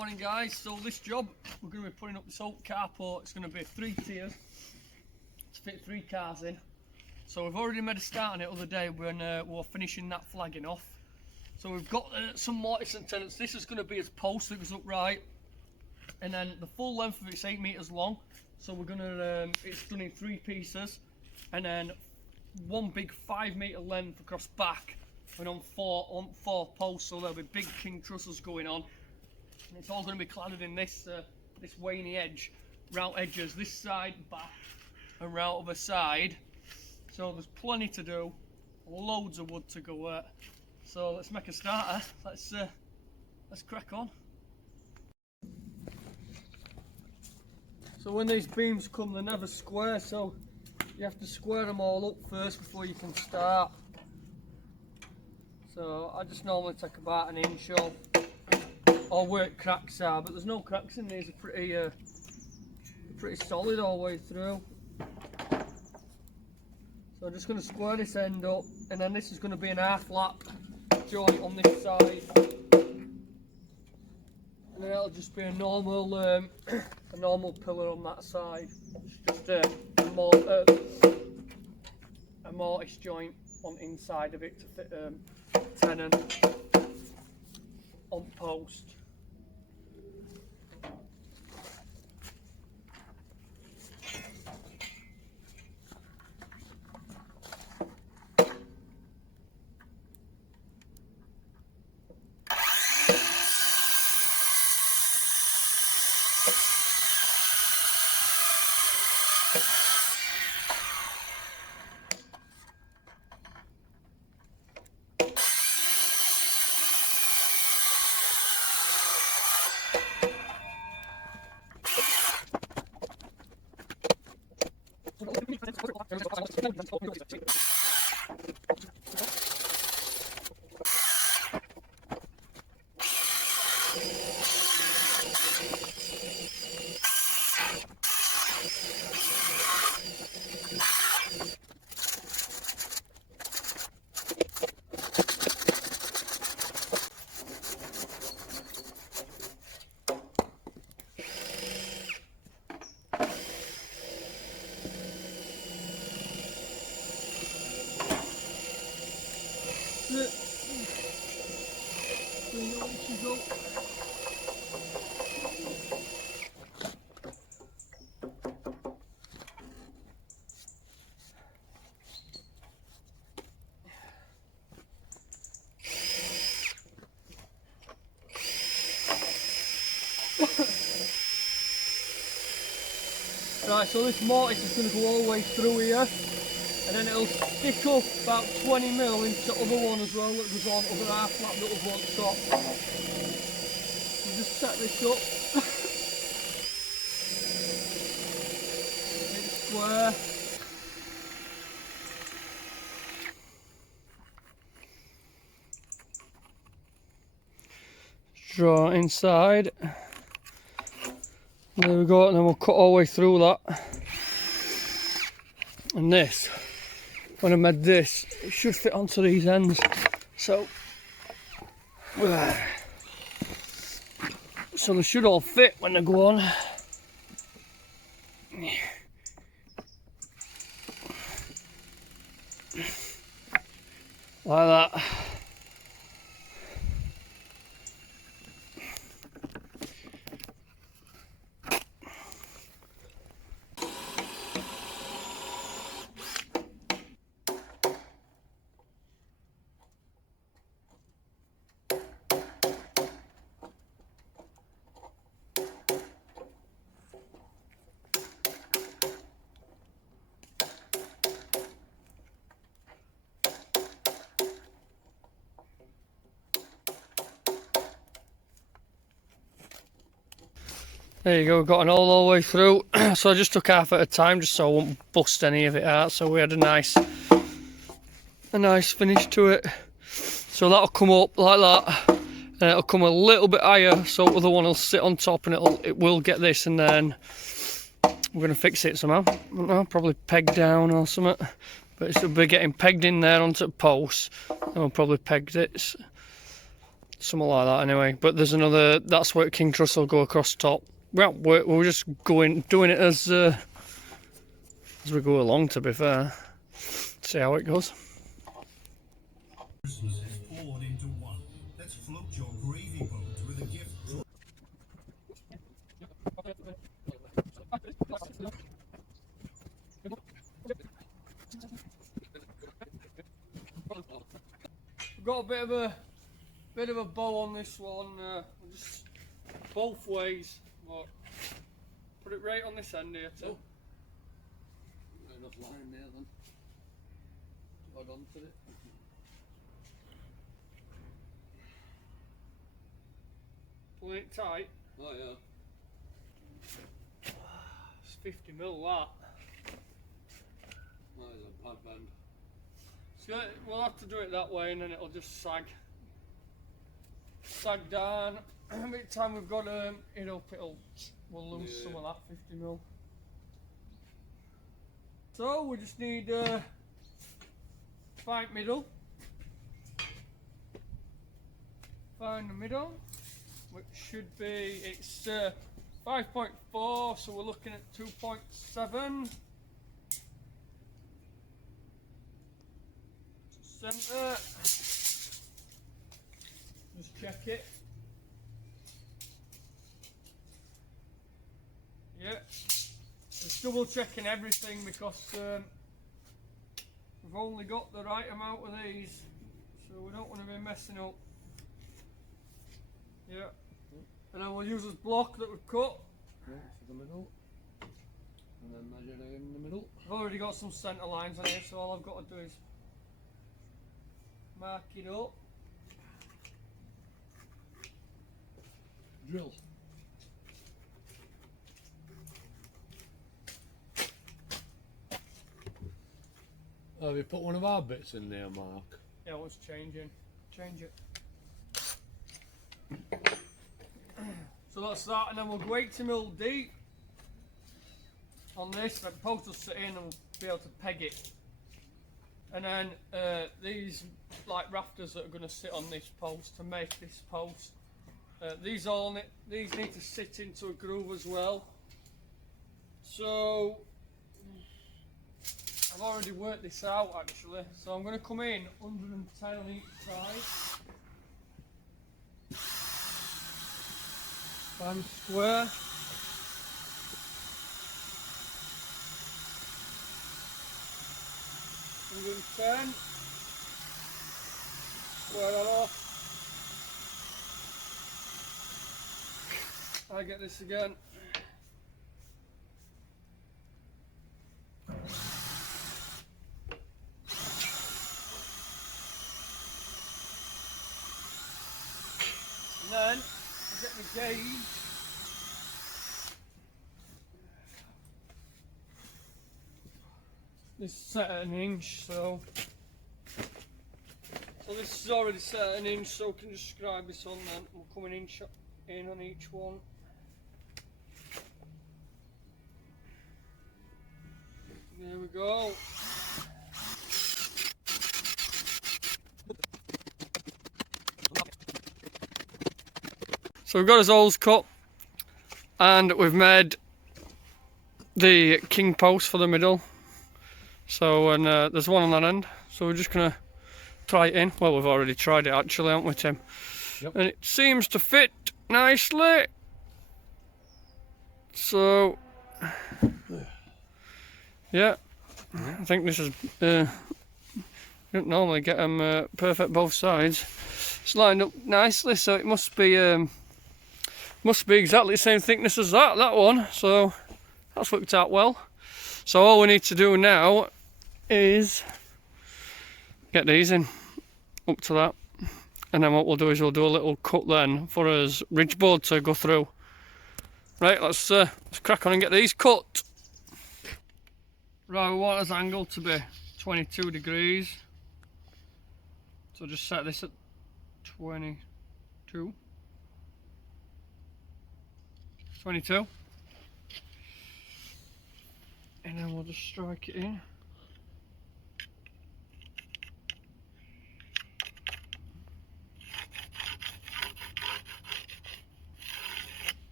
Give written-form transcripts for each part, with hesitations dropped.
Morning guys, so this job we're going to be putting up this oak carport. It's going to be 3 tiers to fit 3 cars in. So we've already made a start on it the other day when we were finishing that flagging off. So we've got some mortise and tenons. This is going to be its post that goes upright, and then the full length of it's 8 metres long. So we're going to, it's done in 3 pieces, and then one big 5 metre length across back, and on four posts. So there'll be big king trusses going on. And it's all going to be cladded in this this waney edge, round edges, this side, back, and round other side. So there's plenty to do, loads of wood to go at. So let's make a starter. Let's crack on. So when these beams come, they're never square, so you have to square them all up first before you can start. So I just normally take about an inch or where cracks are, but there's no cracks in these. Are pretty solid all the way through. So I'm just going to square this end up, and then this is going to be an half lap joint on this side, and then it'll just be a normal pillar on that side. It's just a mortise joint on the inside of it to fit tenon on post. Right, so this mortise is going to go all the way through here, and then it'll stick up about 20mm into the other one as well that goes on, other half lap that was on top. So just set this up. It's square. Draw it inside. There we go, and then we'll cut all the way through that. And this, when I made this, it should fit onto these ends. So they should all fit when they go on. Like that. There you go, got an hole all the way through. So I just took half at a time just so I wouldn't bust any of it out. So we had a nice finish to it. So that'll come up like that, and it'll come a little bit higher, so the other one will sit on top, and it will get this, and then we're gonna fix it somehow. I don't know, probably peg down or something. But it'll be getting pegged in there onto the post, and we'll probably peg this something like that anyway. But there's another, that's where king truss will go across top. Well, we're just doing it as we go along, to be fair. See how it goes. Christmas is poured into one. Let's float your gravy boat with a gift. We've got a bit of a bow on this one, just both ways, but put it right on this end here too. Got enough line there then. Hold on to it. Pulling it tight. Oh yeah. It's 50 mil that. That is a bad bend. So we'll have to do it that way and then it'll just sag down. Every time we've got it up, we'll lose some of that 50 mil. So we just need find middle. Find the middle, which should be, it's 5.4, so we're looking at 2.7. Centre. Just check it. Yeah. Just double checking everything because we've only got the right amount of these, so we don't want to be messing up. Yeah. And then we'll use this block that we've cut. Yeah, for the middle. And then measure it in the middle. I've already got some centre lines on here, so all I've got to do is mark it up. Drill. Oh, have you put one of our bits in there, Mark? Yeah, what's changing? Change it. So that's that, and then we'll go 80 mil deep on this. The post will sit in and we'll be able to peg it. And then these like rafters that are going to sit on this post to make this post. These need to sit into a groove as well. So I've already worked this out actually. So I'm going to come in 110 on each side. Times square. $110. Square that off. I get this again. And then I get the gauge. This is set at an inch, so this is already set at an inch, so we can just scribe this on then. We'll come an inch in on each one. There we go. So we've got his holes cut and we've made the king post for the middle. So and there's one on that end. So we're just gonna try it in. Well, we've already tried it actually, haven't we, Tim? Yep. And it seems to fit nicely. So yeah, I think this is. You don't normally get them perfect both sides. It's lined up nicely, so it must be exactly the same thickness as that one. So that's worked out well. So all we need to do now is get these in up to that, and then what we'll do is we'll do a little cut then for us ridge board to go through. Right, let's crack on and get these cut. Right, we want this angle to be 22 degrees. So just set this at 22. 22. And then we'll just strike it in.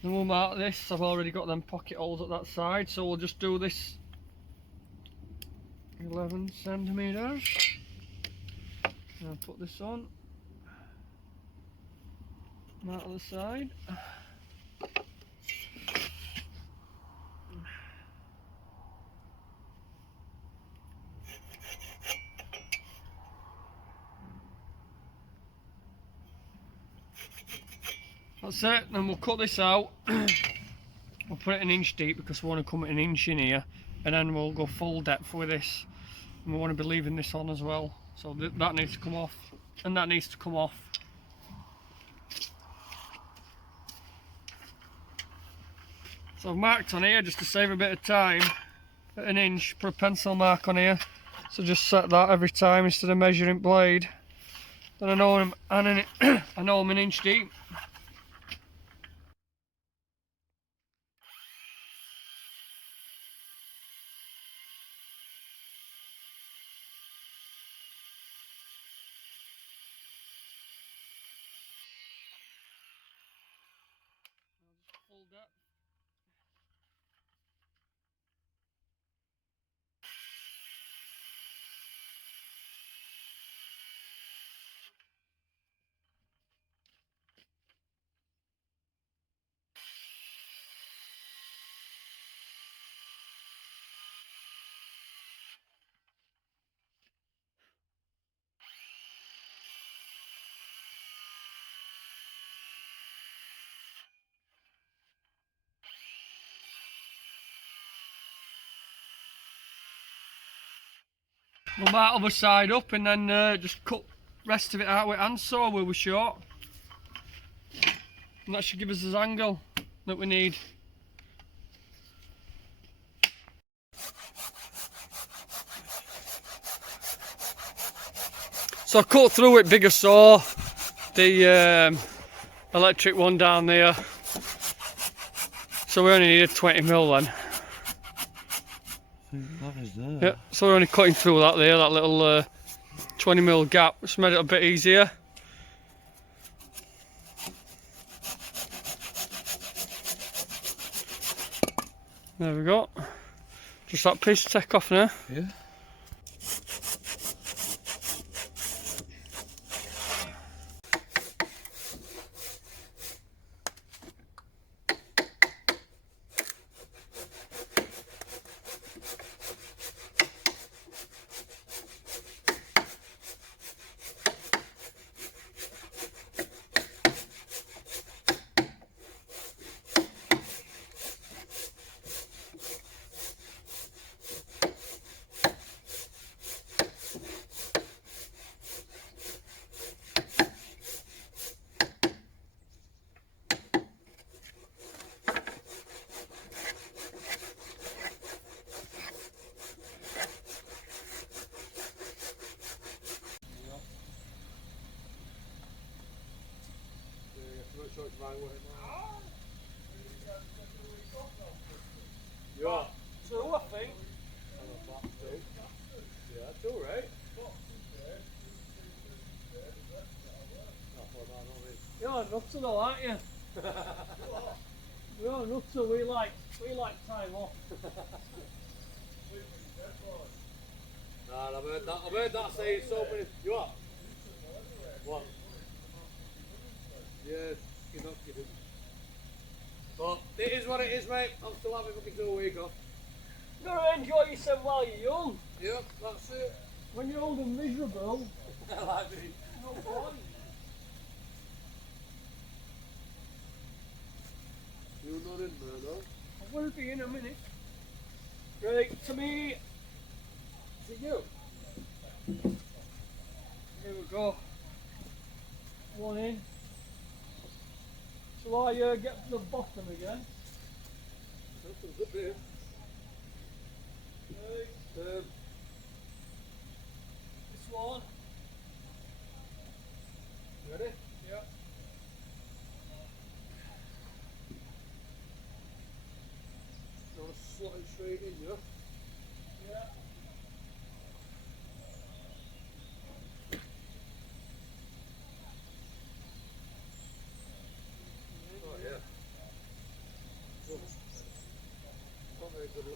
Then we'll mark this. I've already got them pocket holes at that side, so we'll just do this 11 centimeters. And I'll put this on. Mark on the side. That's it, then we'll cut this out. We'll put it an inch deep because we want to come an inch in here, and then we'll go full depth with this. And we want to be leaving this on as well. So that needs to come off, and that needs to come off. So I've marked on here just to save a bit of time at an inch, put a pencil mark on here. So just set that every time instead of measuring blade. Then I know I'm an inch deep. Full depth. We'll mark other side up and then just cut rest of it out with handsaw where we're short. And that should give us the angle that we need. So I cut through it bigger saw, the electric one down there. So we only need a 20mm then. That is there. Yeah, so we're only cutting through that there, that little 20mm gap, which made it a bit easier. There we go. Just that piece to take off now. Yeah. Yeah. Two, I think. Yeah, that's alright. You're nuts though, aren't you? We're nuts, so we like time off. Nah, I've heard that saying so many. You what? What? Yeah, you're not kidding. But it is what it is, mate. I'm still having a good week off. You gotta enjoy yourself while you're young. Yep, that's it. When you're old and miserable, Like me. no point. You're not in there, though. I will be in a minute. Right, to me, Is it you? here we go. One in. Shall I get to the bottom again? That's good there. Right, this one. Ready? Yeah. You want to slot it straight in, yeah? Yeah. Oh, yeah.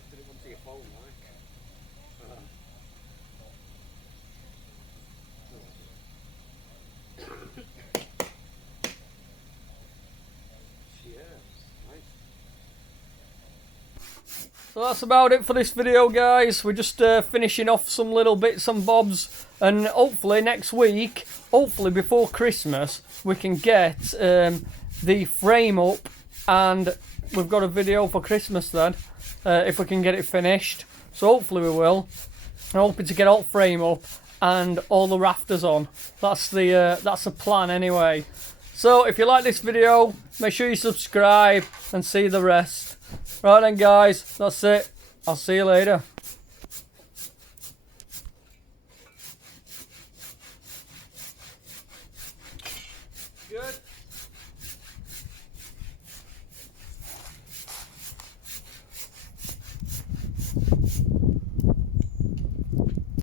put it onto your phone, like. So that's about it for this video, guys. We're just finishing off some little bits and bobs, and hopefully next week, hopefully before Christmas, we can get the frame up, and we've got a video for Christmas then, if we can get it finished. So hopefully we will. I'm hoping to get all frame up and all the rafters on. That's the plan anyway. So if you like this video, make sure you subscribe and see the rest. Right then, guys, that's it. I'll see you later. Good.